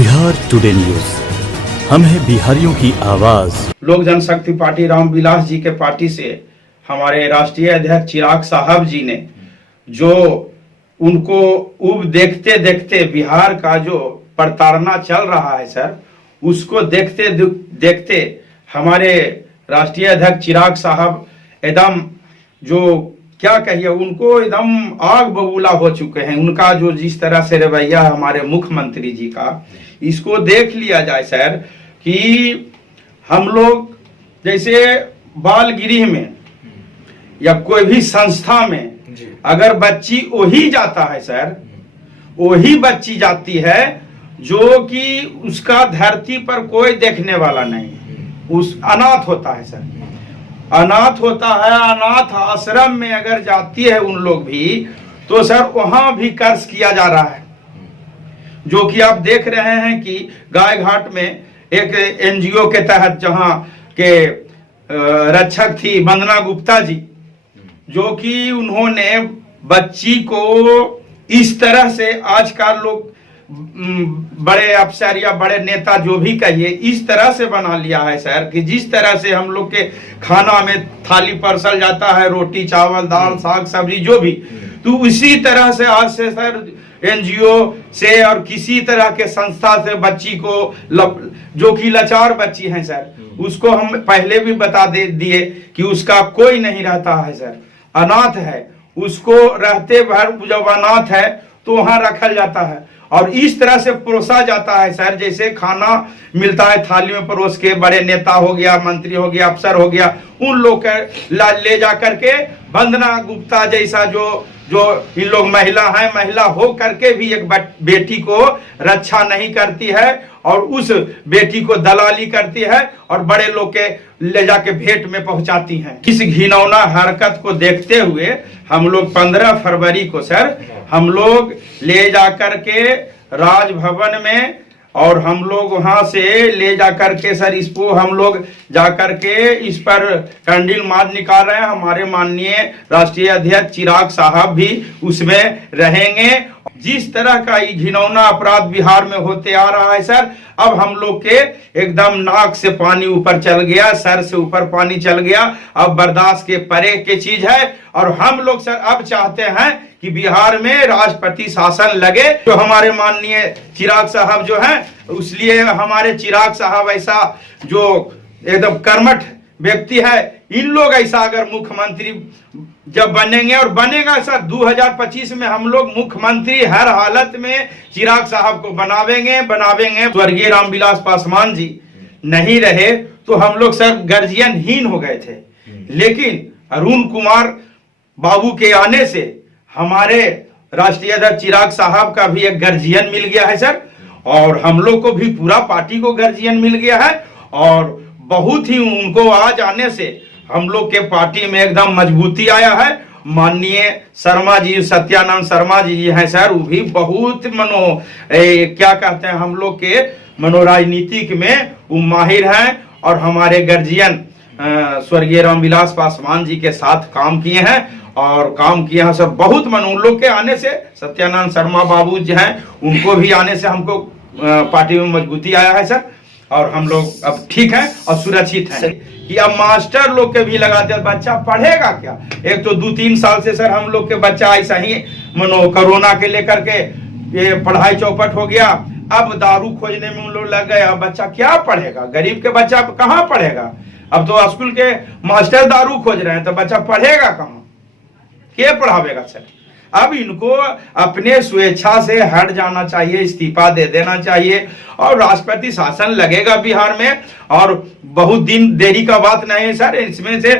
Bihar today news, हम है बिहारियों की आवाज। लोक जनशक्ति पार्टी रामविलास जी के पार्टी से हमारे राष्ट्रीय अध्यक्ष चिराग साहब जी ने जो उनको उब देखते देखते बिहार का जो प्रताड़ना चल रहा है सर, उसको देखते देखते हमारे राष्ट्रीय अध्यक्ष चिराग साहब एकदम जो क्या कहिए, उनको एकदम आग बबूला हो चुके हैं। उनका जो जिस तरह से रवैया हमारे मुख्यमंत्री जी का, इसको देख लिया जाए सर कि हम लोग जैसे बाल गृह में या कोई भी संस्था में अगर बच्ची वही जाता है सर, वही बच्ची जाती है जो कि उसका धरती पर कोई देखने वाला नहीं, उस अनाथ होता है सर, अनाथ होता है। अनाथ आश्रम में अगर जाती है उन लोग भी, तो सर वहां भी कर्ज किया जा रहा है। जो कि आप देख रहे हैं कि गाय घाट में एक एनजीओ के तहत जहां के रक्षक थी वंदना गुप्ता जी, जो कि उन्होंने बच्ची को इस तरह से, आजकल लोग बड़े अफसर या बड़े नेता जो भी कहिए, इस तरह से बना लिया है सर कि जिस तरह से हम लोग के खाना में थाली परसल जाता है, रोटी चावल दाल साग सब्जी जो भी, तो उसी तरह से आज से सर एनजीओ से और किसी तरह के संस्था से बच्ची को, जो कि लाचार बच्ची है सर, उसको हम पहले भी बता दिए कि उसका कोई नहीं रहता है सर, अनाथ है। उसको रहते भर जब अनाथ है तो वहां रखा जाता है और इस तरह से परोसा जाता है सर, जैसे खाना मिलता है थाली में परोस के, बड़े नेता हो गया, मंत्री हो गया, अफसर हो गया, उन लोग ले जा करके वंदना गुप्ता जैसा जो इन लोग महिला है, महिला हो करके भी एक बेटी को रक्षा नहीं करती है और उस बेटी को दलाली करती है और बड़े लोग के ले जाके भेंट में पहुंचाती हैं। इस घिनौना हरकत को देखते हुए हम लोग 15 फरवरी को सर हम लोग ले जाकर के राजभवन में, और हम लोग वहां से ले जाकर के सर इसको हम लोग जाकर के इस पर कैंडल मार्च निकाल रहे हैं। हमारे माननीय राष्ट्रीय अध्यक्ष चिराग साहब भी उसमें रहेंगे। जिस तरह का ये घिनौना अपराध बिहार में होते आ रहा है सर, अब हम लोग के एकदम नाक से पानी ऊपर चल गया, सर से ऊपर पानी चल गया, अब बर्दाश्त के परे की चीज है। और हम लोग सर अब चाहते हैं कि बिहार में राष्ट्रपति शासन लगे, तो हमारे माननीय चिराग साहब जो हैं, इसलिए हमारे चिराग साहब ऐसा जो एकदम कर्मठ व्यक्ति है, इन लोग ऐसा अगर मुख्यमंत्री जब बनेंगे, और बनेगा सर 2025 में हम लोग मुख्यमंत्री हर हालत में चिराग साहब को बनावेंगे। स्वर्गीय रामविलास पासवान जी नहीं रहे तो हम लोग सर गर्जियनहीन हो गए थे, लेकिन अरुण कुमार बाबू के आने से हमारे राष्ट्रीय अध्यक्ष चिराग साहब का भी एक गर्जियन मिल गया है सर, और हम लोग को भी पूरा पार्टी को गर्जियन मिल गया है। और बहुत ही उनको आज आने से हम लोग के पार्टी में एकदम मजबूती आया है। माननीय शर्मा जी, सत्यानंद शर्मा जी हैं सर, वो भी बहुत क्या कहते हैं, हम लोग के मनोराजनीतिक में वो माहिर हैं और हमारे गर्जियन स्वर्गीय रामविलास पासवान जी के साथ काम किए हैं और काम किया है सर। बहुत उन लोग के आने से, सत्यानंद शर्मा बाबू जी हैं, उनको भी आने से हमको पार्टी में मजबूती आया है सर, और हम लोग अब ठीक हैं और सुरक्षित हैं। कि अब मास्टर लोग के भी लगाते हैं, बच्चा पढ़ेगा क्या? एक तो 2-3 साल से सर हम लोग के बच्चा ऐसा ही कोरोना के लेकर के ये पढ़ाई चौपट हो गया, अब दारू खोजने में उन लोग लग गए। अब बच्चा क्या पढ़ेगा? गरीब के बच्चा कहाँ पढ़ेगा? अब तो स्कूल के मास्टर दारू खोज रहे हैं, तो बच्चा पढ़ेगा कहाँ? के पढ़ावेगा सर? अब इनको अपने स्वेच्छा से हट जाना चाहिए, इस्तीफा दे देना चाहिए और राष्ट्रपति शासन लगेगा बिहार में। और बहुत दिन देरी का बात नहीं है सर, इसमें से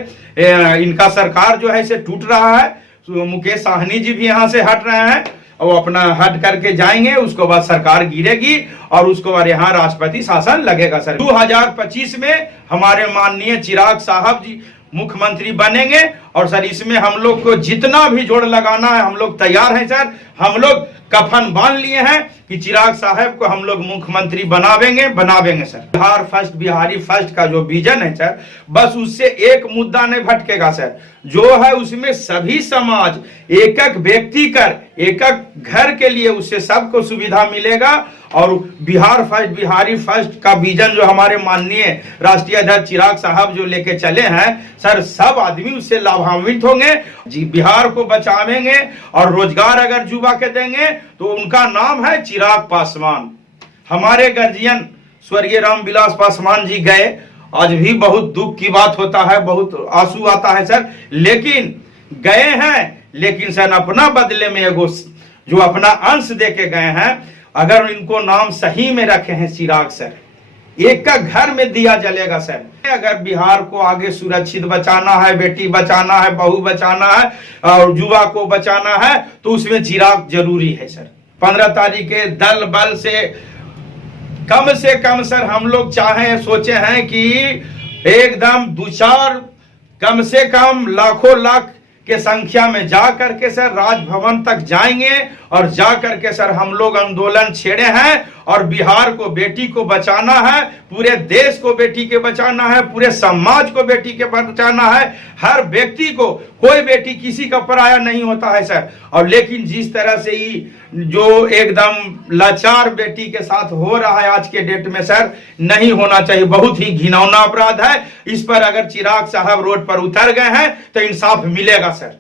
इनका सरकार जो है से टूट रहा है। मुकेश साहनी जी भी यहाँ से हट रहे हैं और अपना हट करके जाएंगे, उसके बाद सरकार गिरेगी और उसके बाद यहाँ राष्ट्रपति शासन लगेगा सर। 2025 में हमारे माननीय चिराग साहब जी मुख्यमंत्री बनेंगे और सर इसमें हम लोग को जितना भी जोड़ लगाना है हम लोग तैयार हैं सर। हम लोग कफन बांध लिए हैं कि चिराग साहब को हम लोग मुख्यमंत्री बनावेंगे sir. Bihar first, Bihari first का जो विजन है सर, बस उससे एक मुद्दा नहीं भटकेगा सर, जो है उसमें सभी समाज एक एक व्यक्ति कर एक एक घर के लिए उससे सबको सुविधा मिलेगा और बिहार फर्स्ट, बिहारी फर्स्ट का विजन जो हमारे माननीय राष्ट्रीय अध्यक्ष चिराग साहब जो लेके चले हैं सर, सब आदमी उससे लाभान्वित होंगे जी। बिहार को बचावेंगे और रोजगार अगर युवा के देंगे तो उनका नाम है चिराग पासवान। हमारे गार्जियन स्वर्गीय रामविलास पासवान जी गए, आज भी बहुत दुख की बात होता है, बहुत आंसू आता है सर, लेकिन गए हैं, लेकिन सर अपना बदले में एगो जो अपना अंश दे के गए हैं, अगर इनको नाम सही में रखे हैं चिराग सर, एक का घर में दिया जलेगा सर। अगर बिहार को आगे सुरक्षित बचाना है, बेटी बचाना है, बहू बचाना है और युवा को बचाना है, तो उसमें चिराग जरूरी है सर। 15 तारीख के दल बल से कम सर हम लोग चाहें, सोचे हैं कि एकदम 2-4 कम से कम लाखों लाख के संख्या में जा करके सर राजभवन तक जाएंगे और जा करके सर हम लोग आंदोलन छेड़े हैं और बिहार को, बेटी को बचाना है, पूरे देश को बेटी के बचाना है, पूरे समाज को बेटी के बचाना है। हर व्यक्ति को, कोई बेटी किसी का पराया नहीं होता है सर। और लेकिन जिस तरह से ही जो एकदम लाचार बेटी के साथ हो रहा है आज के डेट में सर, नहीं होना चाहिए, बहुत ही घिनौना अपराध है। इस पर अगर चिराग साहब रोड पर उतर गए हैं तो इंसाफ मिलेगा सर।